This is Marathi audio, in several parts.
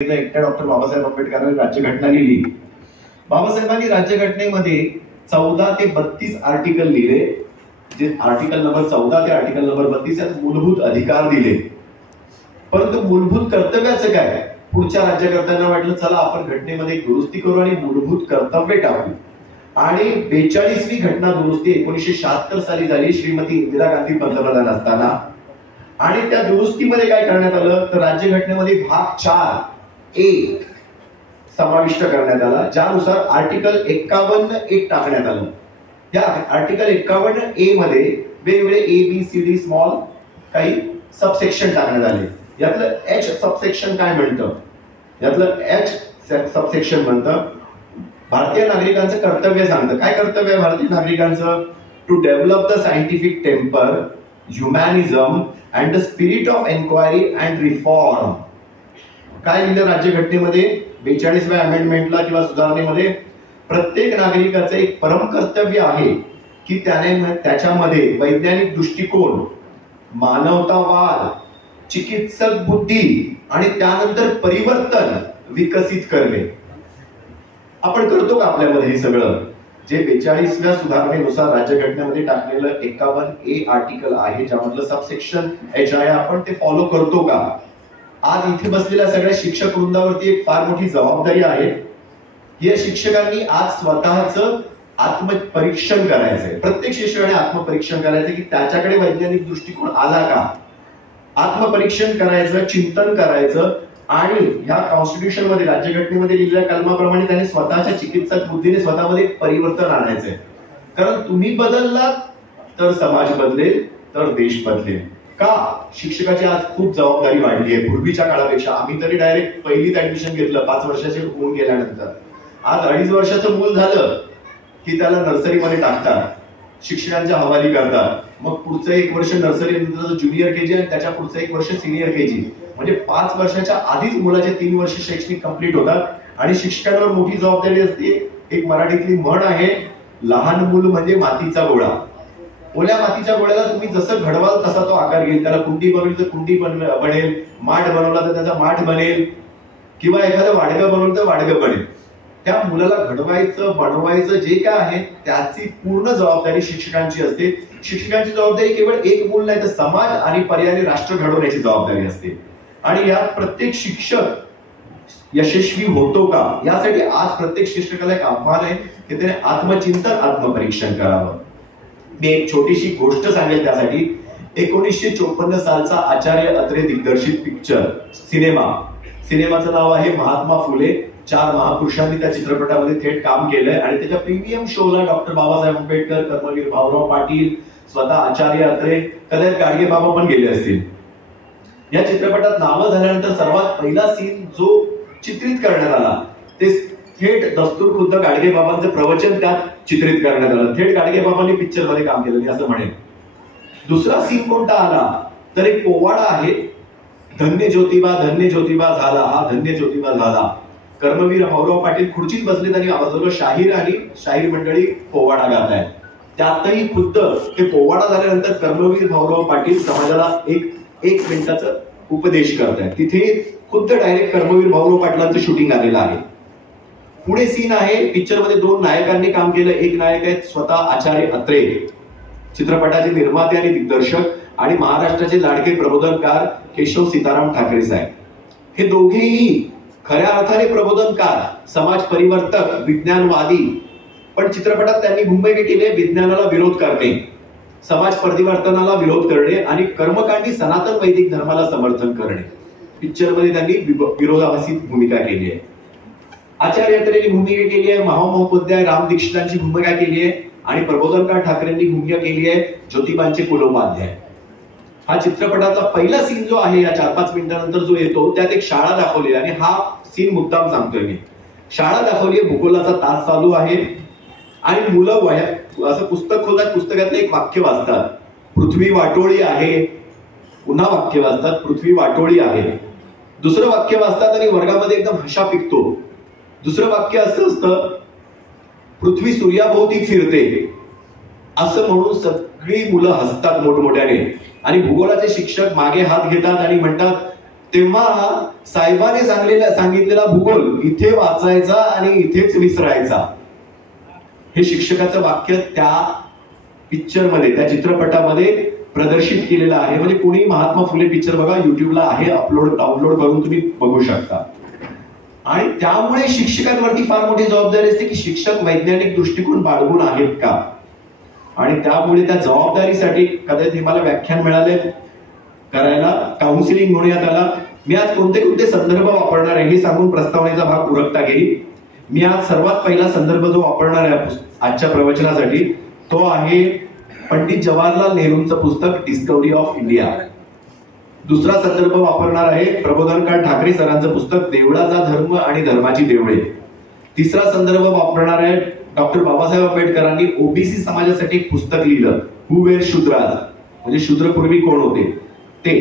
एकट्या डॉक्टर बाबासाहेब आंबेडकरांनी राज्यघटना लिहिली. बाबासाहेबांनी राज्यघटनेमध्ये 14 ते 32 आर्टिकल लिहिले, जे आर्टिकल नंबर 14 ते आर्टिकल नंबर 32 यात मूलभूत अधिकार दिले. परंतु मूलभूत कर्तव्याचं काय? पुढच्या राज्यकर्त्यांना वाटलं चला आपण घटनेमध्ये दुरुस्ती करू आणि मूलभूत कर्तव्य टाकू. आणि 42वी घटना दुरुस्ती 1976 साली झाली, श्रीमती इंदिरा गांधी पंतप्रधान असताना. आणि त्या दुरुस्तीमध्ये काय करण्यात आलं तर राज्यघटनेमध्ये भाग 4A समाविष्ट करण्यात आला, ज्यानुसार आर्टिकल 51 टाकण्यात आलं. या आर्टिकल 51A मध्ये वेगवेगळे ABCD स्मॉल काही सबसेक्शन टाकण्यात आले. यातलं H सबसेक्शन काय म्हणतं? यातलं H सबसेक्शन म्हणतं भारतीय नागरिकांचं कर्तव्य सांगतं. काय कर्तव्य आहे भारतीय नागरिकांचं? To develop the scientific temper, humanism and the spirit of enquiry and reform. काय लिहिलं राज्यघटनेमध्ये 42व्या अमेंडमेंटला किंवा सुधारणेमध्ये? प्रत्येक नागरिकाचं एक परम कर्तव्य आहे की त्याने त्याच्यामध्ये वैज्ञानिक दृष्टिकोन, मानवतावाद, चिकित्सक बुद्धी आणि त्यानंतर परिवर्तन विकसित करणे. आपण करतो का आपल्यामध्ये हे सगळं? जे 42व्या सुधारणेनुसार राज्यघटनेमध्ये टाकलेलं 51A आर्टिकल आहे, ज्यामधलं सबसेक्शन H आहे, आपण ते फॉलो करतो का? आज इथे बसलेल्या सगळ्या शिक्षक वृंदावरती एक फार मोठी जबाबदारी आहे. या शिक्षकांनी आज स्वतःचं आत्मपरीक्षण करायचंय. प्रत्येक शिक्षकाने आत्मपरीक्षण करायचं की त्याच्याकडे वैज्ञानिक दृष्टिकोन आला का. आत्मपरीक्षण करायचं, चिंतन करायचं आणि ह्या कॉन्स्टिट्यूशन मध्ये, राज्यघटनेमध्ये लिहिलेल्या कलमाप्रमाणे त्याने स्वतःच्या चिकित्सक बुद्धीने स्वतःमध्ये परिवर्तन आणायचंय. कारण तुम्ही बदललात तर समाज बदलेल, तर देश बदलेल. का? शिक्षकाची आज खूप जबाबदारी वाढली आहे पूर्वीच्या काळापेक्षा. आम्ही तरी डायरेक्ट पहिलीच ऍडमिशन घेतलं 5 वर्षाचे होऊन गेल्यानंतर. आज 2.5 वर्षाचं मूल झालं की त्याला नर्सरीमध्ये टाकतात, शिक्षकांच्या हवाली करतात. मग पुढचं 1 वर्ष नर्सरी नंतर ज्युनियर केजी आणि त्याच्या पुढचं 1 वर्ष सिनियर केजी. म्हणजे 5 वर्षाच्या आधीच मुलाचे 3 वर्ष शैक्षणिक कंप्लीट होतात आणि शिक्षकांवर मोठी जबाबदारी असते. एक मराठीतली म्हण आहे, लहान मूल म्हणजे मातीचा गोळा. ओल्या मातीच्या गोळ्याला तुम्ही जसं घडवाल तसा तो आकार घेईल. त्याला कुंडी बनवली तर कुंडी बनेल, माठ बनवला तर त्याचा माठ बनेल, किंवा एखादं वाडगं बनवलं तर वाडगं बनेल. त्या मुलाला घडवायचं, बनवायचं जे काय आहे त्याची पूर्ण जबाबदारी शिक्षकांची असते. शिक्षकांची जबाबदारी केवळ एक मूल नाही तर समाज आणि पर्यायी राष्ट्र घडवण्याची जबाबदारी असते. आणि यात प्रत्येक शिक्षक यशस्वी होतो का, यासाठी आज प्रत्येक शिक्षकाला एक आव्हान आहे की त्याने आत्मचिंतन, आत्मपरीक्षण करावं. मी एक छोटीशी गोष्ट सांगेल त्यासाठी. 1954 सालचा आचार्य अत्रे दिग्दर्शित पिक्चर, सिनेमाचं नाव आहे महात्मा फुले. 4 महापुरुषांनी त्या चित्रपटामध्ये थेट काम केलंय आणि त्याच्या प्रीमियम शोला डॉक्टर बाबासाहेब आंबेडकर, कर्मवीर भाऊराव पाटील, स्वतः आचार्य अत्रे, कदाचित गाडगे बाबा पण गेले असतील. या चित्रपटात नावं झाल्यानंतर सर्वात पहिला सीन जो चित्रित करण्यात आला ते थेट दस्तूर खुद्द गाडगे बाबांचं प्रवचन त्यात चित्रित करण्यात आलं. थेट गाडगे बाबांनी पिक्चर मध्ये काम केलं, मी असं म्हणेन. दुसरा सीन कोणता आला तर एक पोवाडा आहे, धन्य ज्योतिबा धन्य ज्योतिबा झाला, हा धन्य ज्योतिबा झाला. कर्मवीर भाऊराव पाटील खुर्चीत बसले, त्यांनी आवाजवलं शाहीर आणि शाहीर मंडळी पोवाडा गाताय. त्यातही खुद्द ते पोवाडा झाल्यानंतर कर्मवीर भाऊराव पाटील समाजाला एक मिनिटाचा उपदेश करतायत. तिथे खुद्द डायरेक्ट कर्मवीर भाऊराव पाटलांचं शूटिंग आलेलं आहे. पुढे सीन आहे, पिक्चर मध्ये 2 नायकांनी काम केलं. एक नायक आहेत स्वतः आचार्य अत्रे, चित्रपटाचे निर्माते आणि दिग्दर्शक, आणि महाराष्ट्राचे लाडके प्रबोधनकार केशव सीताराम ठाकरे साहेब. हे दोघेही खऱ्या अर्थाने प्रबोधनकार, समाज परिवर्तक, विज्ञानवादी. पण चित्रपटात त्यांनी भूमिका केली आहे विज्ञानाला विरोध करणे, समाज परिवर्तनाला विरोध करणे आणि कर्मकांडी सनातन वैदिक धर्माला समर्थन करणे. पिक्चर मध्ये त्यांनी विरोधाभासी भूमिका केली आहे. आचार्य अत्रेंनी भूमिका केली आहे, महामहोपाध्याय राम दीक्षितांची भूमिका केली आहे आणि प्रबोधनकार ठाकरेंनी भूमिका केली आहे ज्योतिबांचे कुलोपाध्याय. हा चित्रपटातला पहिला सीन जो आहे या 4-5 मिनिटांनंतर जो येतो त्यात एक शाळा दाखवली आणि हा सीन मुद्दाम सांगतोय मी. शाळा दाखवली, भूगोलाचा तास चालू आहे आणि मुलं असं पुस्तक खोलतात, पुस्तकातलं एक वाक्य वाचतात, पृथ्वी वाटोळी आहे. पुन्हा वाक्य वाचतात, पृथ्वी वाटोळी आहे. दुसरं वाक्य वाचतात आणि वर्गामध्ये एकदम हशा पिकतो. दुसरं वाक्य असं असतं, पृथ्वी सूर्याभोवती फिरते. असं म्हणून सगळी मुलं हसतात मोठमोठ्याने आणि भूगोलाचे शिक्षक मागे हात घेतात आणि म्हणतात तेव्हा साहेबाने सांगितलेला भूगोल इथे वाचायचा आणि इथेच विसरायचा, हे शिक्षकाचं वाक्य त्या पिक्चर मध्ये, त्या चित्रपटामध्ये प्रदर्शित केलेलं आहे. म्हणजे कोणी महात्मा फुले पिक्चर बघा, युट्यूबला आहे, डाउनलोड करून तुम्ही बघू शकता. आणि त्यामुळे शिक्षकांवरती फार मोठी जबाबदारी असते की शिक्षक वैज्ञानिक दृष्टिकोन बाळगून आहेत का. आणि त्यामुळे त्या जबाबदारीसाठी कदाचित मला व्याख्यान मिळाले करायला, काउन्सिलिंग म्हणूयात आला. मी आज कोणते कोणते संदर्भ वापरणार आहे हे सांगून प्रस्तावनेचा भाग उरकता घेईल. मी आज सर्वात पहिला संदर्भ जो वापरणार आहे आजच्या प्रवचनासाठी तो आहे पंडित जवाहरलाल नेहरूंचं पुस्तक डिस्कव्हरी ऑफ इंडिया. दुसरा संदर्भ वापरणार आहे प्रबोधनकार ठाकरे सरांचं पुस्तक देवळाचा धर्म आणि धर्माची देवळे. तिसरा संदर्भ वापरणार आहे डॉक्टर बाबासाहेब आंबेडकरांनी ओबीसी समाजासाठी एक पुस्तक लिहिलं, हू वेर शूद्राज, म्हणजे शूद्रपूर्वी कोण होते ते.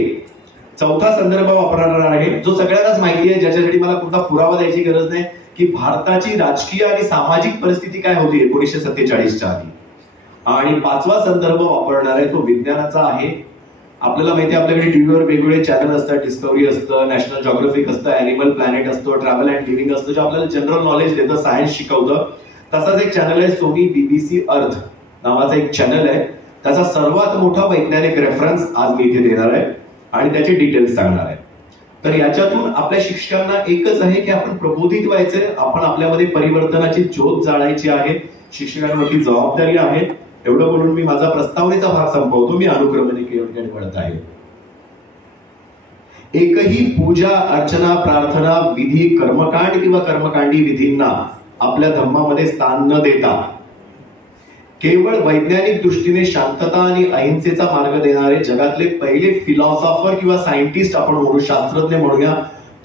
चौथा संदर्भ वापरणार आहे जो सगळ्यांनाच माहिती आहे, ज्याच्यासाठी मला कोणता पुरावा द्यायची गरज नाही, की भारताची राजकीय आणि सामाजिक परिस्थिती काय होती 1947च्या आधी. आणि पाचवा संदर्भ वापरणार आहे तो विज्ञानाचा आहे. आपल्याला माहिती आहे आपल्याकडे टीव्हीवर वेगवेगळे चॅनल असतात, डिस्कव्हरी असतं, नॅशनल जॉग्राफिक असतं, अॅनिमल प्लॅनेट असतं, ट्रॅव्हल अँड लिव्हिंग असतं, जे आपल्याला जनरल नॉलेज देतं, सायन्स शिकवतं. तसाच एक चॅनल आहे सोनी बीबीसी अर्थ नावाचा एक चॅनल आहे. त्याचा सर्वात मोठा वैज्ञानिक रेफरन्स आज मी इथे देणार आहे आणि त्याचे डिटेल्स सांगणार आहे. तर याच्यातून आपल्या शिक्षकांना एकच आहे की आपण प्रबोधित व्हायचंय, आपण आपल्यामध्ये परिवर्तनाची ज्योत जाळायची आहे, शिक्षकांवरती जबाबदारी आहे. एवढं बोलून मी माझा प्रस्तावनेचा भाग संपवतो. मी अनुक्रमणिकेकडे वळत आहे. एकही पूजा अर्चना प्रार्थना विधी कर्मकांड किंवा कर्मकांडी विधींना आपल्या धम्मामध्ये स्थान न देता केवळ वैज्ञानिक दृष्टीने शांतता आणि अहिंसेचा मार्ग देणारे जगातले पहिले फिलॉसॉफर किंवा सायंटिस्ट आपण म्हणू, शास्त्रज्ञ म्हणूया,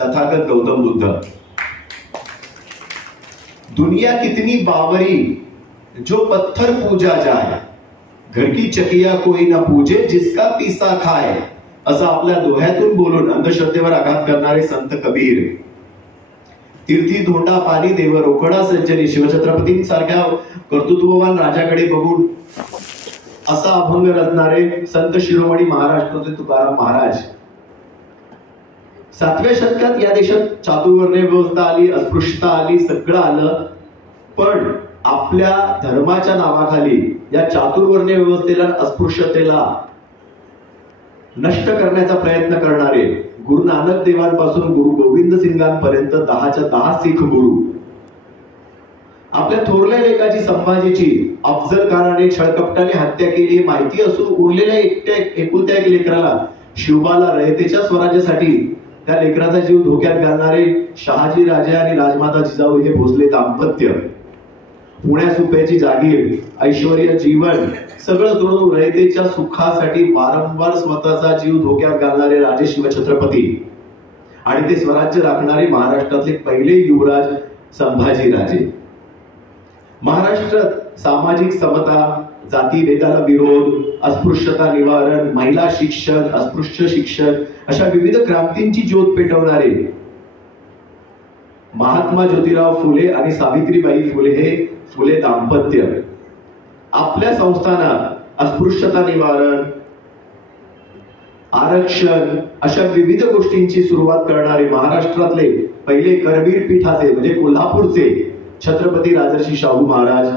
तथागत गौतम बुद्ध. दुनिया कितनी बावरी जो पत्थर पूजा जाय, घर की चकिया कोई ना पूजे जिसका पिसा खाय, असं आपल्या दोह्यातून बोलून अंधश्रद्धेवर आघात करणारे संत कबीर. तीर्थी धोंडा पाणी देव रोकडा सज्जनी, शिवछत्रपतींसारख्या कर्तृत्ववान राजाकडे बघून असा अभंग रचणारे संत शिरोमणी महाराष्ट्राचे तुकाराम महाराज. 7व्या शतकात या देशात चातुर्वर्ण्य व्यवस्था आली, अस्पृश्यता आली, सगळं आलं. पण आपल्या धर्माच्या नावाखाली या चातुर्वर्ण्य व्यवस्थेला, अस्पृश्यतेला नष्ट करण्याचा प्रयत्न करणारे गुरु नानक देवांपासून गुरु गोविंद सिंगांपर्यंत 10च्या 10 शीख गुरु, आपल्या थोरल्या लेकाची संभाजीची अफजल खानाने छळकपटाने हत्या केली माहिती असून उरलेल्या एकुलत्या एक लेकराला, शिवबाला रयतेच्या स्वराज्यासाठी त्या लेकराचा जीव धोक्यात घालणारे शहाजी राजे आणि राजमाता जिजाऊ हे भोसले दाम्पत्य, पुण्या सुप्याची जागीर, ऐश्वर्य जीवन सगळं सोडून रयतेच्या सुखासाठी वारंवार स्वतःचा जीव धोक्यात घालणारे राजे शिवछत्रपती आणि ते स्वराज्य राखणारे महाराष्ट्रातले पहिले युवराज संभाजी राजे. महाराष्ट्रात सामाजिक समता, जाती भेदाला विरोध, अस्पृश्यता निवारण, महिला शिक्षण, अस्पृश्य शिक्षण अशा विविध क्रांतींची ज्योत पेटवणारे महात्मा ज्योतिराव फुले आणि सावित्रीबाई फुले हे फुले दाम्पत्य आपल्या संस्थानात अस्पृश्यता निवारण, आरक्षण अशा विविध गोष्टींची सुरुवात करणारे महाराष्ट्रातले पहिले करवीर पीठाचे म्हणजे कोल्हापूरचे छत्रपती राजर्षी शाहू महाराज,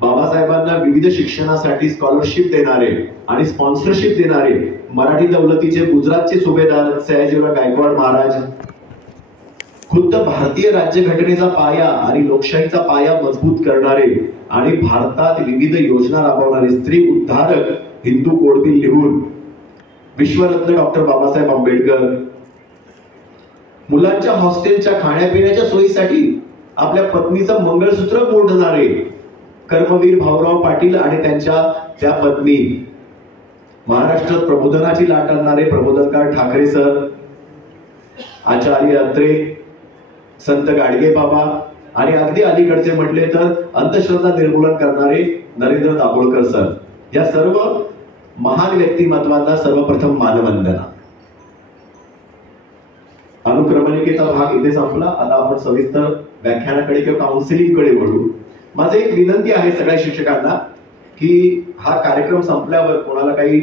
बाबासाहेबांना विविध शिक्षणासाठी स्कॉलरशिप देणारे आणि स्पॉन्सरशिप देणारे मराठी दौलतीचे गुजरातचे सुभेदार सयाजीराव गायकवाड महाराज, खुद्द भारतीय राज्यघटनेचा पाया आणि लोकशाहीचा पाया मजबूत करणारे आणि भारतात विविध योजना राबवणारे स्त्री उद्धारक हिंदू कोड बिल लिहून विश्वरत्न डॉक्टर बाबासाहेब आंबेडकर, मुलांच्या हॉस्टेलच्या खाण्यापिण्याच्या सोयीसाठी आपल्या पत्नीचं मंगळसूत्र मोडणारे कर्मवीर भाऊराव पाटील आणि त्यांच्या त्या पत्नी, महाराष्ट्रात प्रबोधनाची लाट आणणारे प्रबोधनकार ठाकरे सर, आचार्य अत्रे, संत गाडगे बाबा आणि अगदी अलीकडचे म्हटले तर अंधश्रद्धा निर्मूलन करणारे नरेंद्र दाभोळकर सर, या सर्व महान व्यक्तिमत्वांना सर्वप्रथम मानवंदना. अनुक्रमणिकेचा भाग इथे संपला. आता आपण सविस्तर व्याख्यानाकडे किंवा काउन्सिलिंग कडे वळू. माझी एक विनंती आहे सगळ्या शिक्षकांना की हा कार्यक्रम संपल्यावर कोणाला काही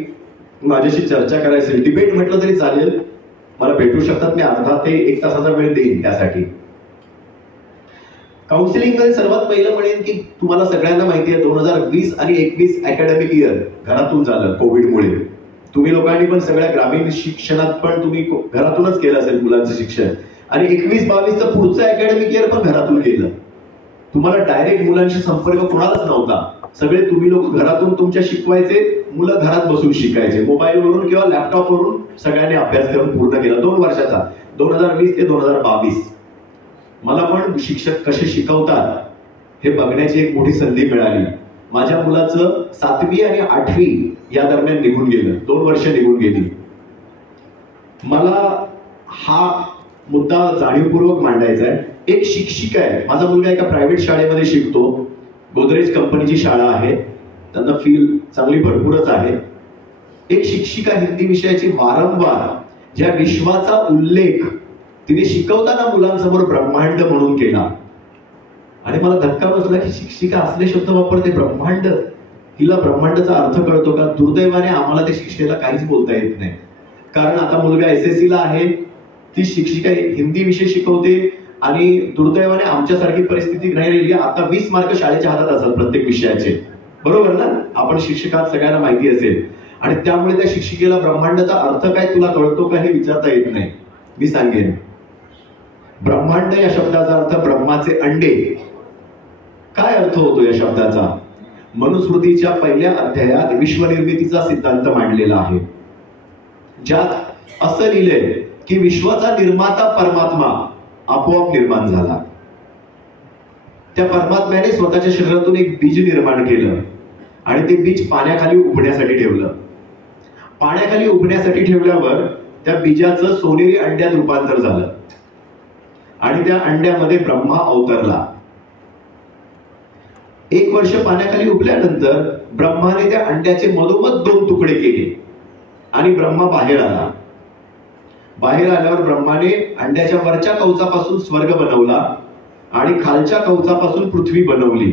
माझ्याशी चर्चा करायची, डिबेट म्हटलं तरी चालेल, मला भेटू शकतात, मी अर्धा ते 1 तासाचा वेळ देईन त्यासाठी. काउन्सिलिंग मध्ये सर्वात पहिलं म्हणेन की तुम्हाला सगळ्यांना माहिती आहे 2020 आणि 21 अकॅडमिक इयर घरातून झालं कोविडमुळे. तुम्ही लोकांनी पण सगळ्या ग्रामीण शिक्षणात पण तुम्ही घरातूनच केलं असेल मुलांचं शिक्षण, आणि 21-22चं पुढचं अकॅडमिक इयर पण घरातून गेलं. तुम्हाला डायरेक्ट मुलांशी संपर्क कोणालाच नव्हता. सगळे तुम्ही लोक घरातून तुमच्या शिकवायचे, मुलं घरात बसून शिकायचे, मोबाईलवरून किंवा लॅपटॉपवरून सगळ्यांनी अभ्यासक्रम पूर्ण केला 2 वर्षाचा, 2020 ते 2022. मला पण शिक्षक कसे शिकवतात हे बघण्याची एक मोठी संधी मिळाली. माझ्या मुलाचं 7वी आणि 8वी या दरम्यान निघून गेलं, 2 वर्ष निघून गेली. मला हा मुद्दा जाणीवपूर्वक मांडायचा आहे. एक शिक्षिका आहे, माझा मुलगा एका प्रायव्हेट शाळेमध्ये शिकतो, गोदरेज कंपनीची शाळा आहे, त्यांना फी चांगली भरपूरच आहे. एक शिक्षिका हिंदी विषयाची वारंवार ज्या विश्वाचा उल्लेख तिने शिकवताना मुलांसमोर ब्रह्मांड म्हणून केला, आणि मला धक्का बसला की शिक्षिका असले शब्द वापरते, ब्रह्मांड. हिला ब्रह्मांडाचा अर्थ कळतो का? दुर्दैवाने आम्हाला त्या शिक्षिकेला काहीच बोलता येत नाही, कारण आता मुलगा SSC ला आहे, ती शिक्षिका हिंदी विषय शिकवते, आणि दुर्दैवाने आमच्यासारखी परिस्थिती नाही राहिली. आता 20 मार्क शाळेच्या हातात असतात प्रत्येक विषयाचे, बरोबर ना? आपण शिक्षकात सगळ्यांना माहिती असेल, आणि त्यामुळे त्या शिक्षिकेला ब्रह्मांडाचा अर्थ काय तुला कळतो का हे विचारता येत नाही. मी सांगेन, ब्रह्मांड या शब्दाचा अर्थ ब्रह्माचे अंडे. काय अर्थ होतो या शब्दाचा? मनुस्मृतीच्या पहिल्या अध्यायात विश्वनिर्मितीचा सिद्धांत मांडलेला आहे, ज्यात असं लिहिलंय की विश्वाचा निर्माता परमात्मा आपोआप निर्माण झाला. त्या परमात्म्याने स्वतःच्या शरीरातून एक बीज निर्माण केलं, आणि ते बीज पाण्याखाली उबण्यासाठी ठेवलं. पाण्याखाली उबण्यासाठी ठेवल्यावर त्या बीजाचं सोनेरी अंड्यात रूपांतर झालं, आणि त्या अंड्यामध्ये ब्रह्मा अवतरला. 1 वर्ष पाण्याखाली उबल्यानंतर ब्रह्माने त्या अंड्याचे मधोमध 2 तुकडे केले, आणि ब्रह्मा बाहेर आला. बाहेर आल्यावर ब्रह्माने अंड्याच्या वरच्या कवचापासून स्वर्ग बनवला, आणि खालच्या कवचापासून पृथ्वी बनवली.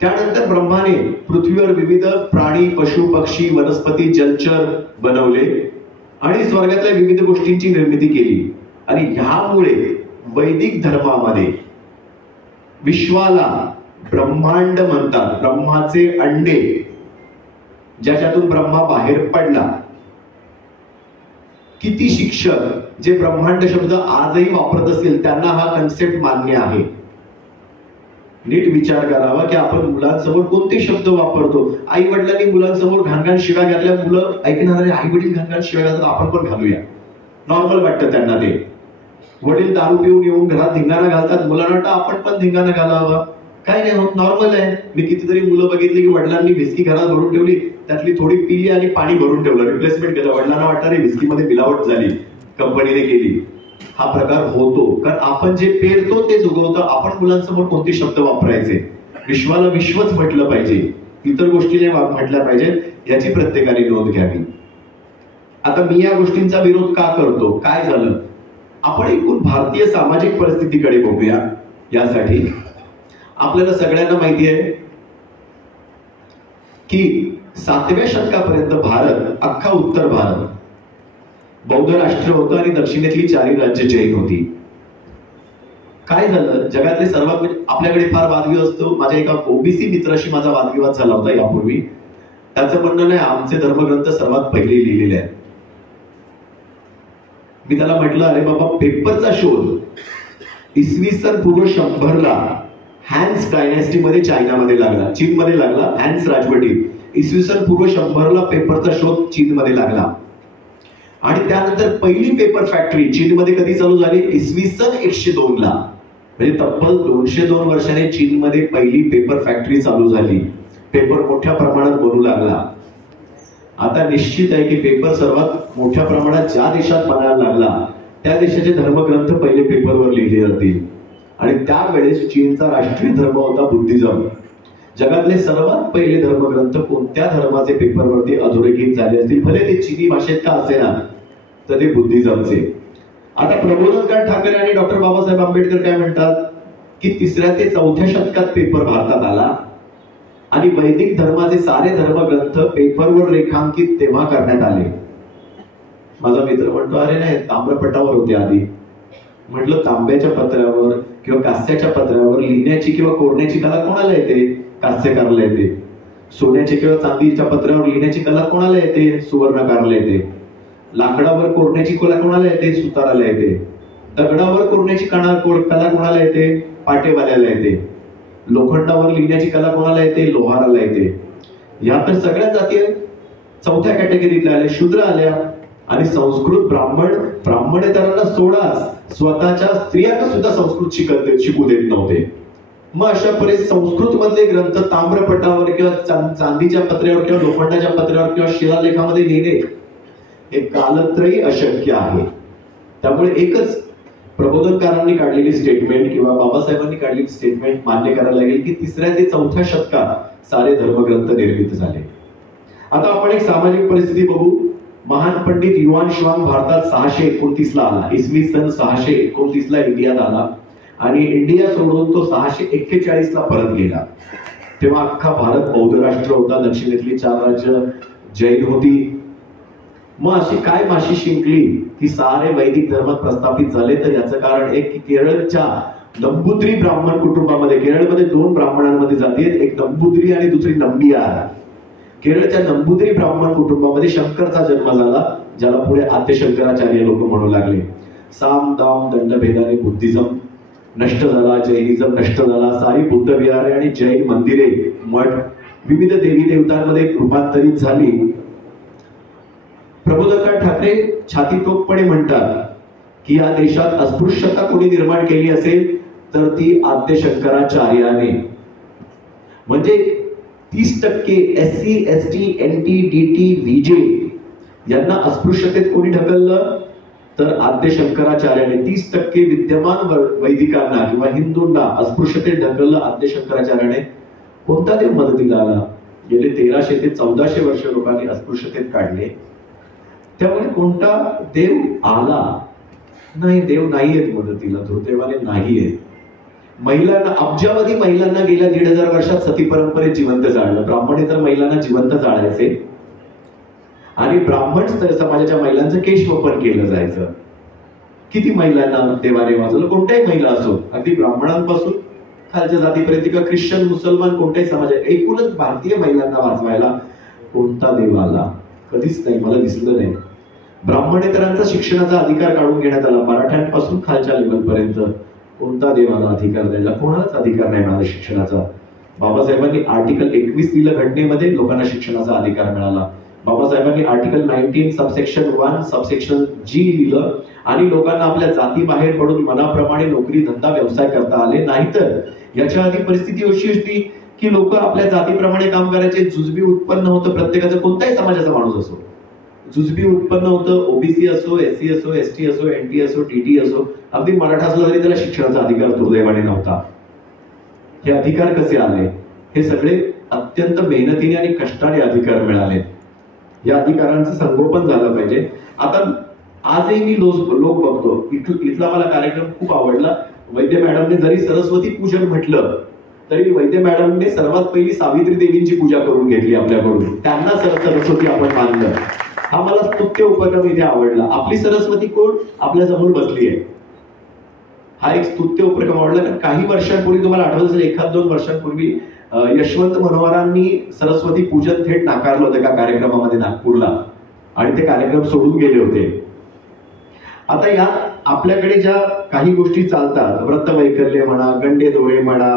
त्यानंतर ब्रह्माने पृथ्वीवर विविध प्राणी, पशु, पक्षी, वनस्पती, जलचर बनवले, आणि स्वर्गातल्या विविध गोष्टींची निर्मिती केली. आणि ह्यामुळे वैदिक धर्मामध्ये विश्वाला ब्रह्मांड म्हणतात, ब्रह्माचे अंडे, ज्याच्यातून ब्रह्मा बाहेर पडला. किती शिक्षक जे ब्रह्मांड शब्द आजही वापरत असतील त्यांना हा कन्सेप्ट मान्य आहे. नीट विचार करावा की आपण मुलांसमोर कोणते शब्द वापरतो. आई वडिलांनी मुलांसमोर घाणघाण शिव्या घातल्या, मुलं ऐकणार, अरे आई वडील घाणघाण शिव्या घालतात, आपण पण घालूया. नॉर्मल वाटतं त्यांना ते. वडील दारू पिऊन येऊन घरात धिंगाणा घालतात, मुलांना वाटतं आपण पण धिंगाणा घालावा. काय नाही होत, नॉर्मल आहे. मी कितीतरी मुलं बघितली की वडिलांनी व्हिस्की घरात भरून ठेवली, त्यातली थोडी पिली आणि पाणी भरून ठेवलं, रिप्लेसमेंट केलं. वडिलांना वाटतं रे व्हिस्कीमध्ये मिलावट झाली, कंपनीने केली. हा प्रकार होतो, कारण आपण जे पेरतो तेच उगवतं. आपण मुलांसमोर कोणते शब्द वापरायचे? विश्वाला विश्वच म्हटलं पाहिजे, इतर गोष्टी म्हटल्या पाहिजे, याची प्रत्येकाने नोंद घ्यावी. आता मी या गोष्टींचा विरोध का करतो? काय झालं? आपण एकूण भारतीय सामाजिक परिस्थितीकडे बघूया. यासाठी आपल्याला सगळ्यांना माहिती आहे की 7व्या शतकापर्यंत भारत, अख्खा उत्तर भारत बौद्ध राष्ट्र होतं, आणि दक्षिणेतली 4 राज्य जैन होती. काय झालं? जगातले सर्वात, आपल्याकडे फार वादविवाद असतो. माझ्या एका ओबीसी मित्राशी माझा वादविवाद झाला होता यापूर्वी. त्याचं म्हणणं नाही आमचे धर्मग्रंथ सर्वात पहिले लिहिलेले आहेत. मी त्याला म्हटलं, अरे बाबा, पेपरचा शोध इसवी पूर्व 100ला हॅन्स डायनॅस्टी मध्ये चायनामध्ये लागला, चीनमध्ये लागला. हॅन्स राजवटीत इसवी पूर्व 100ला पेपरचा शोध चीनमध्ये लागला. आणि त्यानंतर पहिली पेपर फॅक्टरी चीनमध्ये कधी चालू झाली? इसवी 102ला. म्हणजे तब्बल 202 वर्षाने चीनमध्ये पहिली पेपर फॅक्टरी चालू झाली. पेपर मोठ्या प्रमाणात बनू लागला. आता निश्चित आहे की पेपर सर्वात मोठ्या प्रमाणात ज्या देशात बनायला लागला त्या देशाचे धर्मग्रंथ पहिले पेपरवर लिहिले जातील. आणि त्यावेळेस चीनचा राष्ट्रीय धर्म होता बुद्धिझम. जगातले सर्वात पहिले धर्मग्रंथ कोणत्या धर्माचे पेपरवरती अधोरेखित झाले असतील, भले ते चीनी भाषेत का असेना, तर ते बुद्धिझमचे. आता प्रबोधनकार ठाकरे आणि डॉक्टर बाबासाहेब आंबेडकर काय म्हणतात की 3ऱ्या ते 4थ्या शतकात पेपर भारतात आला, आणि वैदिक धर्माचे सारे धर्मग्रंथ पेपरवर रेखांकित तेव्हा करण्यात आले. माझा मित्र म्हणतो, अरे नाही, ताम्रपटावर होते आधी. म्हटलं तांब्याच्या पत्र्यावर किंवा कास्याच्या पत्र्यावर लिहिण्याची किंवा कोरण्याची कला कोणाला येते? कास्यकारला येते. सोन्याची किंवा चांदीच्या पत्र्यावर लिहिण्याची कला कोणाला येते? सुवर्णकारला येते. लाकडावर कोरण्याची कला कोणाला येते? सुताराला येते. दगडावर कोरण्याची कला कोणाला येते? पाटेवाल्याला येते. लोखंडावर लिहिण्याची कला कोणाला येते? लोहाराला येते. या तर सगळ्या जाती चौथ्या कॅटेगरीतल्या आल्या, शूद्र आल्या. आणि संस्कृत ब्राह्मणेतरांना सोडाच, स्वतःच्या स्त्रियांना सुद्धा संस्कृत शिकू देत नव्हते. मग अशा परिस्थितीत संस्कृत मधले ग्रंथ ताम्रपटावर किंवा चांदीच्या पत्र्यावर किंवा लोखंडाच्या पत्र्यावर किंवा शिलालेखामध्ये लिहिणे हे कालत्रयी अशक्य आहे. त्यामुळे एकच प्रबोधनकारांनी काढलेली स्टेटमेंट किंवा बाबासाहेबांनी काढलेली स्टेटमेंट मान्य करायला लागेल की 3ऱ्या ते 4थ्या शतकात सारे धर्मग्रंथ निर्मित झाले. आता आपण एक सामाजिक परिस्थिती बघू. महान पंडित युवान श्वांग भारतात 629 ला आला. इसवी सन 629 ला इंडियात आला आणि इंडिया सोडून तो 641 ला परत गेला. तेव्हा अख्खा भारत बौद्ध राष्ट्र होता. दक्षिणेतली 4 राज्य जैन होती. मग अशी काय माशी शिंकली की सारे वैदिक धर्मात प्रस्थापित झाले? तर याचं कारण एक की केरळच्या नंबूद्री ब्राह्मण कुटुंबामध्ये, केरळमध्ये 2 ब्राह्मणांमध्ये जाती आहेत, एक नंबूद्री आणि दुसरी नंबियार. केरळच्या नंबूद्री ब्राह्मण कुटुंबामध्ये शंकरचा जन्म झाला, ज्याला पुढे आद्य शंकराचार्य लोक म्हणू लागले. साम दाम दंडभेदाने बुद्धिझम नष्ट झाला, जैनिझम नष्ट झाला. सारी बुद्ध विहारे आणि जैन मंदिरे, मठ विविध देवी देवतांमध्ये रूपांतरित झाली. प्रबोधनकार ठाकरे छातीतोपपणे म्हणतात की या देशात अस्पृश्यता कोणी निर्माण केली असेल तर ती आद्य शंकराचार्याने. म्हणजे 30% SC, ST, NT, DT, VJ यांना अस्पृश्यतेत कोणी ढकललं तर आद्य शंकराचार्याने. 30% विद्यमान वैदिकांना किंवा हिंदूंना अस्पृश्यतेत ढकललं आद्य शंकराचार्याने. कोणता देव मदतीला आला? गेले 1300 ते 1400 वर्ष लोकांनी अस्पृश्यतेत काढले. त्यामुळे कोणता देव आला नाही? देव नाहीयेत मदतीला, दुर्दैवाने नाहीयेत. महिलांना, अब्जावधी महिलांना गेल्या 1500 वर्षात सती परंपरेत जिवंत जाळलं. ब्राह्मणेतर महिलांना जिवंत जाळायचे आणि ब्राह्मण समाजाच्या महिलांचं केशवपन केलं जायचं. किती महिलांना देवाने वाचवलं? कोणत्याही महिला असो, अगदी ब्राह्मणांपासून खालच्या जातीपर्यंत किंवा ख्रिश्चन, मुसलमान, कोणत्याही समाज, एकूणच भारतीय महिलांना वाचवायला कोणता देव आला? कधीच नाही, मला दिसलं नाही. ब्राह्मणेतरांचा शिक्षणाचा अधिकार काढून घेण्यात आला. मराठ्यांपासून खालच्या लेवलपर्यंत कोणता देवाला अधिकार द्यायला? कोणालाच अधिकार नाही मिळाला शिक्षणाचा. बाबासाहेबांनी आर्टिकल 21 लिहिलं घटनेमध्ये, लोकांना शिक्षणाचा अधिकार मिळाला. बाबासाहेबांनी आर्टिकल 19 सबसेक्शन 1 सबसेक्शन G लिहिलं आणि लोकांना आपल्या जाती बाहेर पडून मनाप्रमाणे नोकरी, धंदा, व्यवसाय करता आले. नाहीतर याच्या आधी परिस्थिती अशी होती की लोक आपल्या जातीप्रमाणे काम करायचे. जुजबी उत्पन्न होतं प्रत्येकाचं, कोणत्याही समाजाचा माणूस असो, जुजबी उत्पन्न होतं. ओबीसी असो, SC असो, ST असो, NT असो, TT असो, अगदी मराठा असला तरी त्याला शिक्षणाचा अधिकार दुर्दैवाने नव्हता. हे अधिकार कसे आले? हे सगळे अत्यंत मेहनतीने आणि कष्टाने अधिकार मिळाले. या अधिकारांचं संगोपन झालं पाहिजे. आता आजही मी लोक बघतो, इथला मला कार्यक्रम खूप आवडला. वैद्य मॅडमने जरी सरस्वती पूजन म्हटलं तरी वैद्य मॅडमने सर्वात पहिली सावित्री देवींची पूजा करून घेतली आपल्याकडून. त्यांना सरस्वती आपण मानलं. हा मला स्तुत्य उपक्रम इथे आवडला. आपली सरस्वती कोण? आपल्या समोर बसली आहे. हा एक स्तुत्य उपक्रम आवडला. कारण काही वर्षांपूर्वी, तुम्हाला आठवत असेल, 1-2 वर्षांपूर्वी यशवंत मनोहरांनी सरस्वती पूजन थेट नाकारलं होतं एका कार्यक्रमामध्ये नागपूरला आणि ते कार्यक्रम सोडून गेले होते. आता या आपल्याकडे ज्या काही गोष्टी चालतात, व्रतवैकल्य म्हणा, गंडे दोरे म्हणा,